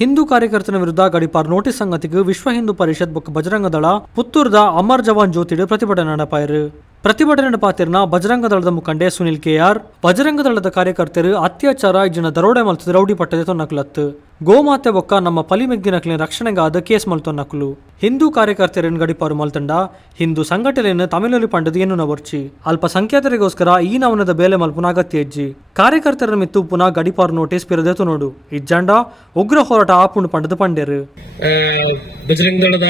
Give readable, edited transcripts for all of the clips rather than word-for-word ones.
ಹಿಂದೂ ಕಾರ್ಯಕರ್ತನ ವಿರುದ್ಧ ಗಡಿಪಾರ್ ನೋಟಿಸ್ ಸಂಗತಿಗೆ ವಿಶ್ವ ಹಿಂದೂ ಪರಿಷತ್ ಬೊಕ್ಕ ಬಜರಂಗ ದಳ ಪುತ್ತೂರದ ಅಮರ್ ಜವಾನ್ ಜ್ಯೋತಿಡು ಪ್ರತಿಭಟನೆ ನಡಪಾಯರು. ಪ್ರತಿಭಟನೆ ನಡಪಾತಿರ್ನ ಬಜರಂಗ ದಳದ ಮುಖಂಡೆ ಸುನಿಲ್ ಕೆಆರ್ ಬಜರಂಗ ದಳದ ಕಾರ್ಯಕರ್ತರು ಅತ್ಯಾಚಾರ ಇಜ್ಜಿನ ದರೋಡೆ ಮಲ್ತದ ರೌಡಿ ಪಟ್ಟದೆ ತೊನ್ನಕ್ಲತ್ತು. ಗೋಮಾತೆ ಬೊಕ್ಕ ನಮ್ಮ ಪಲಿಮೆಗ್ಗಿನಕ್ಲಿನ ರಕ್ಷಣೆಗಾದ ಕೇಸ್ ಮಲ್ತೊನ್ನಕ್ಲು. ಹಿಂದೂ ಕಾರ್ಯಕರ್ತರನ್ನು ಗಡಿಪಾರು ಮಲ್ತಂಡ ಹಿಂದೂ ಸಂಘಟನೆಯನ್ನು ತಮಿಳಲ್ಲಿ ಪಂಡದು ಎನ್ನು ನವರ್ಚಿ ಅಲ್ಪಸಂಖ್ಯಾತರಿಗೋಸ್ಕರ ಈ ನವನದ ಬೇಲೆ ಮಲ್ಪುನ ಅಗತ್ಯ ಇಜ್ಜಿ ಕಾರ್ಯಕರ್ತರ ಮಿತ್ತು ಪುನಃ ಗಡಿಪಾರು ನೋಟಿಸ್ ಪಿರದೇತು ನೋಡು ಇಜ್ಜಂಡ ಉಗ್ರ ಹೋರಾಟ ಆಪುಂಡು ಪಂಡದು ಪಂಡ್ಯರು. ಬಜರಂಗ ದಳದ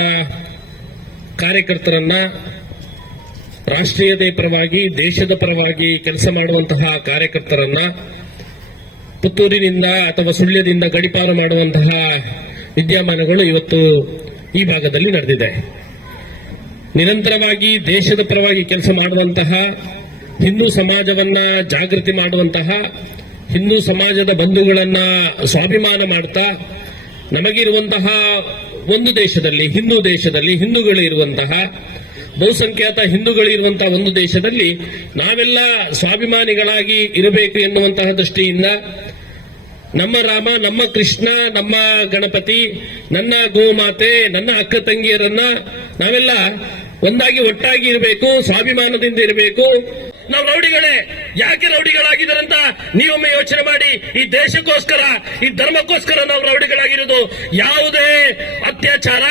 ಕಾರ್ಯಕರ್ತರನ್ನ ರಾಷ್ಟ್ರೀಯತೆ ಪರವಾಗಿ ದೇಶದ ಪರವಾಗಿ ಕೆಲಸ ಮಾಡುವಂತಹ ಕಾರ್ಯಕರ್ತರನ್ನ ಪುತ್ತೂರಿನಿಂದ ಅಥವಾ ಸುಳ್ಯದಿಂದ ಗಡಿಪಾರು ಮಾಡುವಂತಹ ವಿದ್ಯಮಾನಗಳು ಇವತ್ತು ಈ ಭಾಗದಲ್ಲಿ ನಡೆದಿದೆ. ನಿರಂತರವಾಗಿ ದೇಶದ ಪರವಾಗಿ ಕೆಲಸ ಮಾಡುವಂತಹ ಹಿಂದೂ ಸಮಾಜವನ್ನ ಜಾಗೃತಿ ಮಾಡುವಂತಹ ಹಿಂದೂ ಸಮಾಜದ ಬಂಧುಗಳನ್ನ ಸ್ವಾಭಿಮಾನ ಮಾಡ್ತಾ ನಮಗಿರುವಂತಹ ಒಂದು ದೇಶದಲ್ಲಿ ಹಿಂದೂಗಳು ಇರುವಂತಹ ಬಹುಸಂಖ್ಯಾತ ಹಿಂದೂಗಳಿರುವಂತಹ ಒಂದು ದೇಶದಲ್ಲಿ ನಾವೆಲ್ಲ ಸ್ವಾಭಿಮಾನಿಗಳಾಗಿ ಇರಬೇಕು ಎನ್ನುವಂತಹ ದೃಷ್ಟಿಯಿಂದ ನಮ್ಮ ರಾಮ, ನಮ್ಮ ಕೃಷ್ಣ, ನಮ್ಮ ಗಣಪತಿ, ನನ್ನ ಗೋಮಾತೆ, ನನ್ನ ಅಕ್ಕ ತಂಗಿಯರನ್ನ ನಾವೆಲ್ಲ ಒಂದಾಗಿ ಒಟ್ಟಾಗಿ ಇರಬೇಕು, ಸ್ವಾಭಿಮಾನದಿಂದ ಇರಬೇಕು. ನಾವು ರೌಡಿಗಳೇ, ಯಾಕೆ ರೌಡಿಗಳಾಗಿದ್ದಾರಂತ ನೀವೊಮ್ಮೆ ಯೋಚನೆ ಮಾಡಿ. ಈ ದೇಶಕ್ಕೋಸ್ಕರ, ಈ ಧರ್ಮಕ್ಕೋಸ್ಕರ ನಾವು ರೌಡಿಗಳಾಗಿರೋದು. ಯಾವುದೇ ಅತ್ಯಾಚಾರ,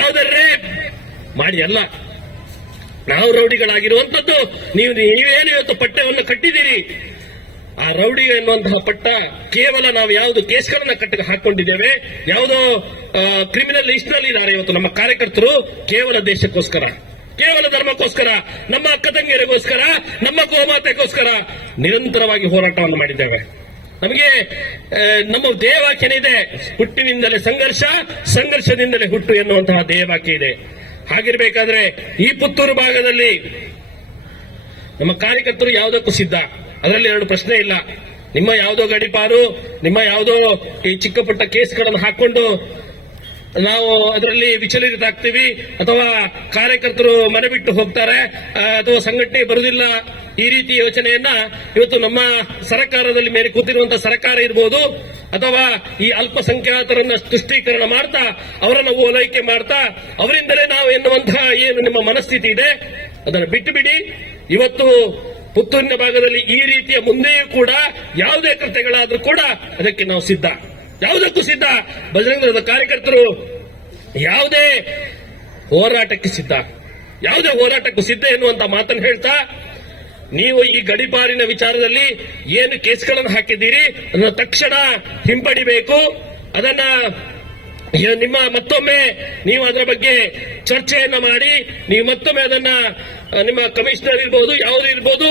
ಯಾವುದೇ ರೇಪ್ ಮಾಡಿ ಅಲ್ಲ ನಾವು ರೌಡಿಗಳಾಗಿರುವಂತದ್ದು. ನೀವೇನು ಇವತ್ತು ಪಟ್ಟವನ್ನು ಕಟ್ಟಿದ್ದೀರಿ, ಆ ರೌಡಿ ಎನ್ನುವಂತಹ ಪಟ್ಟ ಕೇವಲ ನಾವು ಯಾವುದು ಕೇಸ್ಗಳನ್ನ ಹಾಕೊಂಡಿದ್ದೇವೆ, ಯಾವುದೋ ಕ್ರಿಮಿನಲ್ ಲಿಸ್ಟ್ ನಲ್ಲಿ ಇದ್ದಾರೆ ಇವತ್ತು ನಮ್ಮ ಕಾರ್ಯಕರ್ತರು. ಕೇವಲ ದೇಶಕ್ಕೋಸ್ಕರ, ಕೇವಲ ಧರ್ಮಕ್ಕೋಸ್ಕರ, ನಮ್ಮ ಅಕ್ಕ ತಂಗಿಯರಿಗೋಸ್ಕರ, ನಮ್ಮ ಗೋಮಾತೆಗೋಸ್ಕರ ನಿರಂತರವಾಗಿ ಹೋರಾಟವನ್ನು ಮಾಡಿದ್ದೇವೆ. ನಮಗೆ ನಮ್ಮ ಧ್ಯೇಯವಾಕ್ಯನೇ ಇದೆ, ಹುಟ್ಟಿನಿಂದಲೇ ಸಂಘರ್ಷ, ಸಂಘರ್ಷದಿಂದಲೇ ಹುಟ್ಟು ಎನ್ನುವಂತಹ ಧ್ಯೇಯವಾಕ್ಯ ಇದೆ. ಹಾಗಿರ್ಬೇಕಾದ್ರೆ ಈ ಪುತ್ತೂರು ಭಾಗದಲ್ಲಿ ನಮ್ಮ ಕಾರ್ಯಕರ್ತರು ಯಾವುದಕ್ಕೂ ಸಿದ್ಧ, ಅದರಲ್ಲಿ ಎರಡು ಪ್ರಶ್ನೆ ಇಲ್ಲ. ನಿಮ್ಮ ಯಾವುದೋ ಗಡಿಪಾರು, ನಿಮ್ಮ ಯಾವುದೋ ಈ ಚಿಕ್ಕ ಪುಟ್ಟ ಕೇಸ್ಗಳನ್ನು ಹಾಕೊಂಡು ನಾವು ಅದರಲ್ಲಿ ವಿಚಲಿತರಾಗ್ತೀವಿ, ಅಥವಾ ಕಾರ್ಯಕರ್ತರು ಮನೆ ಬಿಟ್ಟು ಹೋಗ್ತಾರೆ, ಅಥವಾ ಸಂಘಟನೆ ಬರುವುದಿಲ್ಲ, ಈ ರೀತಿ ಯೋಚನೆಯನ್ನ ಇವತ್ತು ನಮ್ಮ ಸರ್ಕಾರದಲ್ಲಿ ಮೇಲೆ ಕೂತಿರುವಂತಹ ಸರ್ಕಾರ ಇರಬಹುದು, ಅಥವಾ ಈ ಅಲ್ಪಸಂಖ್ಯಾತರನ್ನ ತುಷ್ಟೀಕರಣ ಮಾಡ್ತಾ ಅವರನ್ನು ಓಲೈಕೆ ಮಾಡ್ತಾ ಅವರಿಂದಲೇ ನಾವು ಎನ್ನುವಂತಹ ಏನು ನಿಮ್ಮ ಮನಸ್ಥಿತಿ ಇದೆ ಅದನ್ನು ಬಿಟ್ಟು ಬಿಡಿ. ಇವತ್ತು ಪುತ್ತೂರಿನ ಭಾಗದಲ್ಲಿ ಈ ರೀತಿಯ ಮುಂದೆಯೂ ಕೂಡ ಯಾವುದೇ ಕೃತ್ಯಗಳಾದ್ರೂ ಕೂಡ ಅದಕ್ಕೆ ನಾವು ಸಿದ್ಧ, ಯಾವುದಕ್ಕೂ ಸಿದ್ಧ. ಬಜರಂಗ ದಳದ ಕಾರ್ಯಕರ್ತರು ಯಾವುದೇ ಹೋರಾಟಕ್ಕೆ ಸಿದ್ಧ ಎನ್ನುವಂತ ಮಾತನ್ನು ಹೇಳ್ತಾ, ನೀವು ಈ ಗಡಿಪಾರಿನ ವಿಚಾರದಲ್ಲಿ ಏನು ಕೇಸ್ಗಳನ್ನು ಹಾಕಿದ್ದೀರಿ ಅದನ್ನ ತಕ್ಷಣ ಹಿಂಪಡಿಬೇಕು. ಅದನ್ನ ನಿಮ್ಮ ಮತ್ತೊಮ್ಮೆ ನೀವು ಅದರ ಬಗ್ಗೆ ಚರ್ಚೆಯನ್ನ ಮಾಡಿ, ನೀವು ಮತ್ತೊಮ್ಮೆ ಅದನ್ನ ನಿಮ್ಮ ಕಮಿಷನರ್ ಇರ್ಬೋದು, ಯಾವುದು ಇರ್ಬೋದು,